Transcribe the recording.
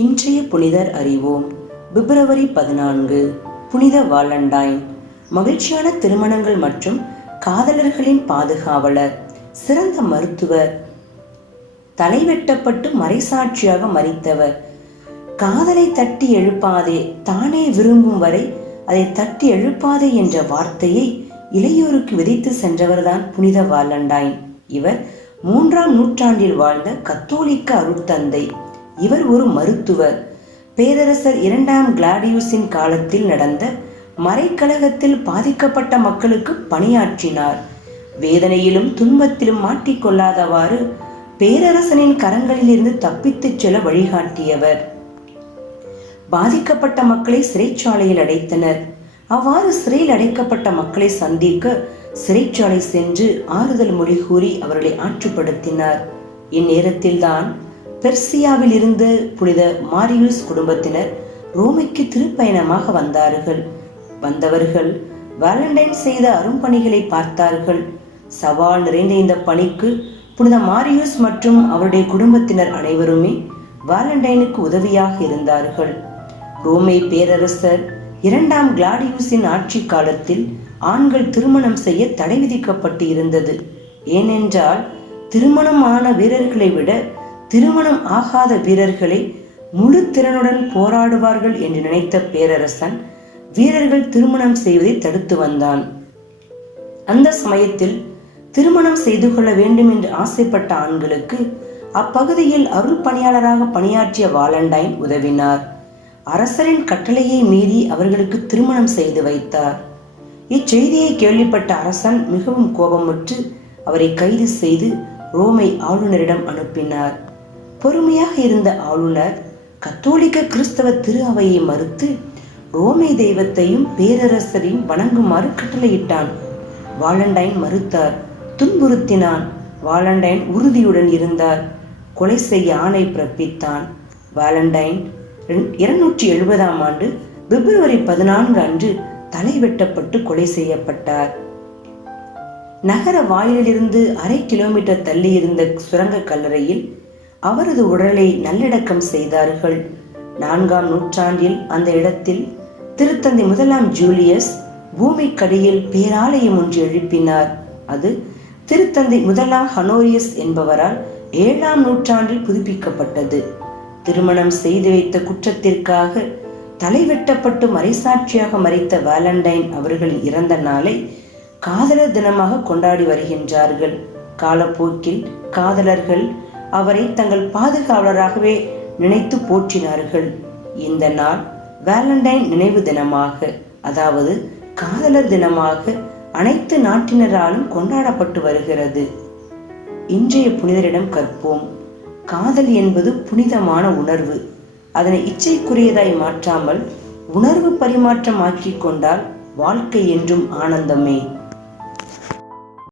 இன்றைய புனிதர் அறிவோம். பிப்ரவரி 14 புனித வாலண்டைன். மகிழ்ச்சியான திருமணங்கள் மற்றும் காதலர்களின் பாதுகாவலர், சிறந்த மருத்துவர், தலைவெட்டப்பட்டு மறைசாட்சியாக மரித்தவர், காதலை தட்டி எழுப்பாதே, தானே விரும்பும் வரை அதை தட்டி எழுப்பாதே என்ற வார்த்தையை இளையோருக்கு விதித்து சென்றவர்தான் புனித வாலண்டைன். இவர் 3ஆம் நூற்றாண்டில் வாழ்ந்த கத்தோலிக்க அருட்தந்தை. இவர் ஒரு மருத்துவர். பேரரசர் 2ஆம் கிளாடியூஸின் காலத்தில் நடந்த மறைக்கலகத்தில் பாதிக்கப்பட்ட மக்களுக்கு பணியாற்றினார். வேதனையிலும் துன்பத்திலும் மாட்டிக்கொள்ளாதவாறு பேரரசனின் கரங்களிலிருந்து தப்பித்துச் செல்ல வழிகாட்டியவர். பாதிக்கப்பட்ட மக்களை சிறைச்சாலையில் அடைத்தனர். அவ்வாறு சிறையில் அடைக்கப்பட்ட மக்களை சந்திக்க சிறைச்சாலை சென்று ஆறுதல் மொழி கூறி அவர்களை ஆற்றுப்படுத்தினார். இந்நேரத்தில்தான் பெர்சியாவில் இருந்து புனித மாரியூஸ் குடும்பத்தினர் ரோமைக்கு திருப்பயணமாக வந்தவர்கள் வாலண்டைன் செய்த அரும்பணிகளை பார்த்தார்கள். சவால் நிறைந்த இந்த பணிக்கு புனித மாரியூஸ் மற்றும் அவருடைய குடும்பத்தினர் அனைவருமே வாலண்டைனுக்கு உதவியாக இருந்தார்கள். ரோமை பேரரசர் 2ஆம் கிளாடியூஸின் ஆட்சி காலத்தில் ஆண்கள் திருமணம் செய்ய தடை விதிக்கப்பட்டு இருந்தது. ஏனென்றால் திருமணம் ஆன வீரர்களை விட திருமணம் ஆகாத வீரர்களை முழு திறனுடன் போராடுவார்கள் என்று நினைத்த பேரரசன் வீரர்கள் திருமணம் செய்வதை தடுத்து வந்தான். அந்த சமயத்தில் திருமணம் செய்து கொள்ள வேண்டும் என்று ஆசைப்பட்ட ஆண்களுக்கு அப்பகுதியில் அருள் பணியாளராக பணியாற்றிய வாலண்டைன் உதவினார். அரசரின் கட்டளையை மீறி அவர்களுக்கு திருமணம் செய்து வைத்தார். இச்செய்தியை கேள்விப்பட்ட அரசன் மிகவும் கோபமுற்று அவரை கைது செய்து ரோமை ஆளுநரிடம் அனுப்பினார். பொறுமையாக இருந்த ஆளுநர் கத்தோலிக்க கிறிஸ்தவ திரு அவையை மறுத்து ரோமை தெய்வத்தையும் பேரரசரையும் வணங்குமாறு கட்டளையிட்டான். வாலண்டைன் மறுத்தார், துன்புறுத்தினான். வாலண்டைன் உறுதியுடன் இருந்தார். கொலை செய்ய ஆணை பிறப்பித்தான். வாலண்டைன் 270ஆம் ஆண்டு பிப்ரவரி 14 அன்று தலை வெட்டப்பட்டு கொலை செய்யப்பட்டார். நகர வாயிலிலிருந்து அரை கிலோமீட்டர் தள்ளி இருந்த சுரங்க கல்லறையில் அவரது உடலை நல்லடக்கம் செய்தார்கள். 4ஆம் நூற்றாண்டில் அந்த இடத்தில் திருத்தந்தை 1ஆம் ஜூலியஸ் பூமிக்கடியில் பேராலயம் ஒன்று எழுப்பினார். அது திருத்தந்தை 1ஆம் ஹனோரியஸ் என்பவரால் 7ஆம் நூற்றாண்டில் புதுப்பிக்கப்பட்டது. திருமணம் செய்து வைத்த குற்றத்திற்காக தலை வெட்டப்பட்டு மறைசாட்சியாக மரித்த வாலண்டைன் அவர்களின் இறந்த நாளை காதலர் தினமாக கொண்டாடி வருகின்றார்கள். காலப்போக்கில் காதலர்கள் அவரை தங்கள் பாதுகாவலராகவே நினைத்து போற்றினார்கள். இந்த நாள் வாலண்டைன் நினைவு தினமாக, அதாவது காதலர் தினமாக அனைத்து நாட்டினராலும் கொண்டாடப்பட்டு வருகிறது. இன்றைய புனிதரிடம் கற்போம். காதல் என்பது புனிதமான உணர்வு. அதனை இச்சைக்குரியதாய் மாற்றாமல் உணர்வு பரிமாற்றம் ஆக்கிக் கொண்டால் வாழ்க்கை என்றும் ஆனந்தமே.